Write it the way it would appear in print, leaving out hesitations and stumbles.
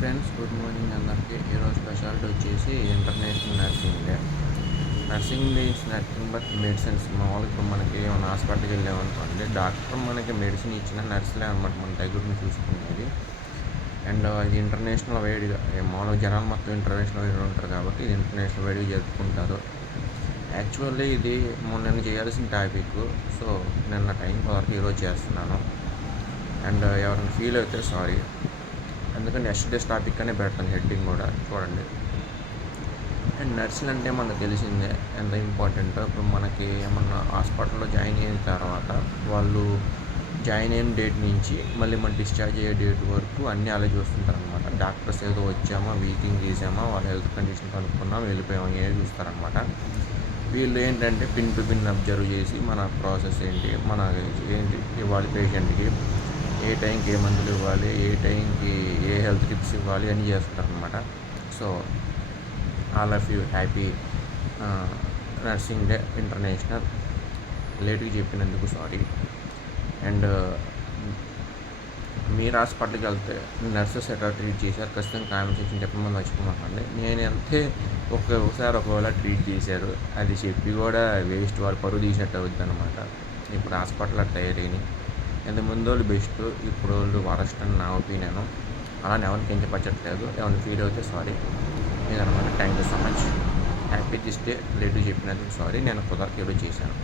Friends, good morning అందరికీ. ఈరోజు speciality వచ్చేసి international nursing day. Nursing means nothing but medicines. మామూలుగా ఇప్పుడు మనకి ఏమైనా హాస్పిటల్కి వెళ్ళామనుకోండి, డాక్టర్ మనకి మెడిసిన్ ఇచ్చిన నర్సులే అనమాట మన దగ్గర చూసుకునేది. అండ్ ఇది ఇంటర్నేషనల్ వైడ్గా మామూలుగా జనాలు మొత్తం ఇంటర్నేషనల్ వైడ్ ఉంటారు కాబట్టి ఇది ఇంటర్నేషనల్ వైడ్గా జరుపుకుంటారు. యాక్చువల్లీ ఇది మొన్న చేయాల్సిన టాపిక్, సో నిన్న టైం వరకు ఈరోజు చేస్తున్నాను. అండ్ ఎవరైనా ఫీల్ అయితే సారీ, ఎందుకంటే ఎస్టర్డేస్ టాపిక్ అనే పెడతాను హెడ్డింగ్ కూడా చూడండి. అండ్ నర్సులు అంటే మనకు తెలిసిందే ఎంత ఇంపార్టెంటో. ఇప్పుడు మనకి ఏమన్నా హాస్పిటల్లో జాయిన్ అయిన తర్వాత వాళ్ళు జాయిన్ అయిన డేట్ నుంచి మళ్ళీ మనం డిశ్చార్జ్ అయ్యే డేట్ వరకు అన్నీ అలా చూస్తుంటారు అనమాట. డాక్టర్స్ ఏదో వచ్చామా, వీకింగ్ చేసామా, వాళ్ళ హెల్త్ కండిషన్ కనుక్కున్నాం, వెళ్ళిపోయామా అనేది చూస్తారనమాట. వీళ్ళు ఏంటంటే పిన్ టు పిన్ అబ్జర్వ్ చేసి మన ప్రాసెస్ ఏంటి, మన ఏంటి ఇవ్వాలి పేషెంట్కి, ఏ టైంకి ఏ మందులు ఇవ్వాలి, ఏ టైంకి ఏ హెల్త్ టిప్స్ ఇవ్వాలి అని చేస్తారనమాట. So all of you happy nursing day international. లేట్గా చెప్పినందుకు సారీ. అండ్ మీరు హాస్పిటల్కి వెళ్తే నర్సెస్ ఎట్లా ట్రీట్ చేశారు ఖచ్చితంగా కామెంట్ సెక్షన్ చెప్పమని మర్చిపోమాకండి. నేను వెళ్తే ఒకవేళ ట్రీట్ చేశారు అది చెప్పి కూడా వేస్ట్, వాళ్ళు పరువు తీసినట్టు అవుద్ది అనమాట. ఇప్పుడు హాస్పిటల్ తయారైనాయి. ఇంతకు ముందు వాళ్ళు బెస్ట్, ఇప్పుడు వాళ్ళు వరస్ట్ అని నా ఒపీనియన్. అలానే ఎవరికి కించపరచట్లేదు. ఎవరిని ఫీల్ అయితే సారీ ఇదనమాట. Thank you so much. Happy this day. Late చెప్పినందుకు సారీ. నేను కుదరక ఏదో చేశాను.